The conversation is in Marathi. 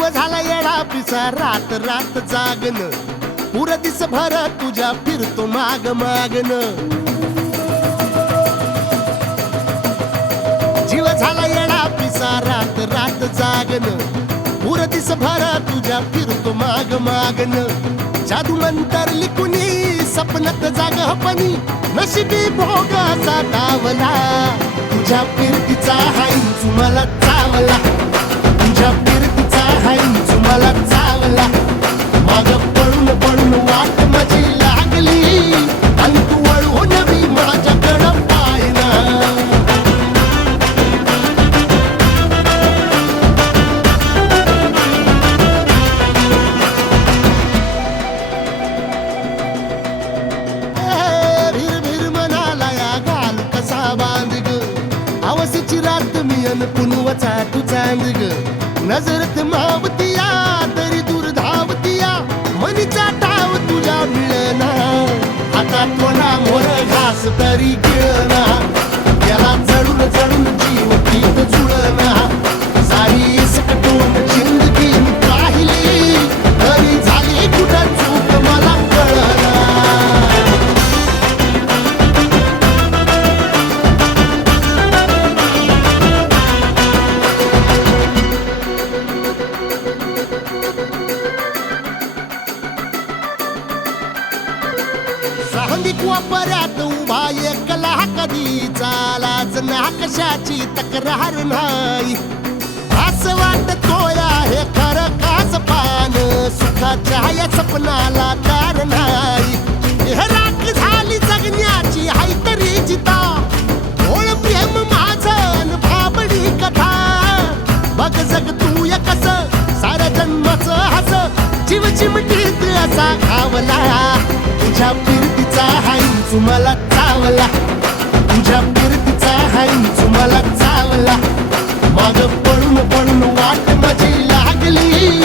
जीव झाला येडा पिसा रात रात जागन पुर दिस भर तुझ्या फिरतो माग मागन जीव झाला येडा पिसा रात रात जागन पुर दिस भर तुझ्या फिरतो माग मागन जादू मंतर लिकुनी सपनात जाग हपनी नशिबी भोगाचा डावला तुझ्या फिरतीचा हाईंच मला चावला तुझ्या फिरतीचा हाईंच मला चावला माग पळून पळून वाट माझी लागली आणि तू वळून मी माझ्याकडं पाहिना रात मी अन पुनवचा तू चांद ग नजरत मावतिया तरी दूर धावतिया मनीचा टाव तुझ्या मिळना हातात तोंडा मोर घास तरी गिळना याला जळून जळून जीव गीत जुळना सारी सकटून जिंदगी पाहिली तरी झाली कुठं चूक मला कळना सांगिक वापऱ्यात उभा एकला कधी चालाच ना कशाची तक्रार नाही असं वाटतोय हे खरं काच पान सुखाच्या या सपनाला कार नाही हे राख झाली जगण्याची हाय तरी जिता ओळ प्रेम माझं भाबडी कथा बघ जग तू या कस साऱ्या जन्माचं हस जीव चिमटीत असा खावला तुझ्या फिरतीचा हाईंच मला चावला तुझ्या फिरतीचा हाईंच मला चावला माग पळून पळून वाट माझी लागली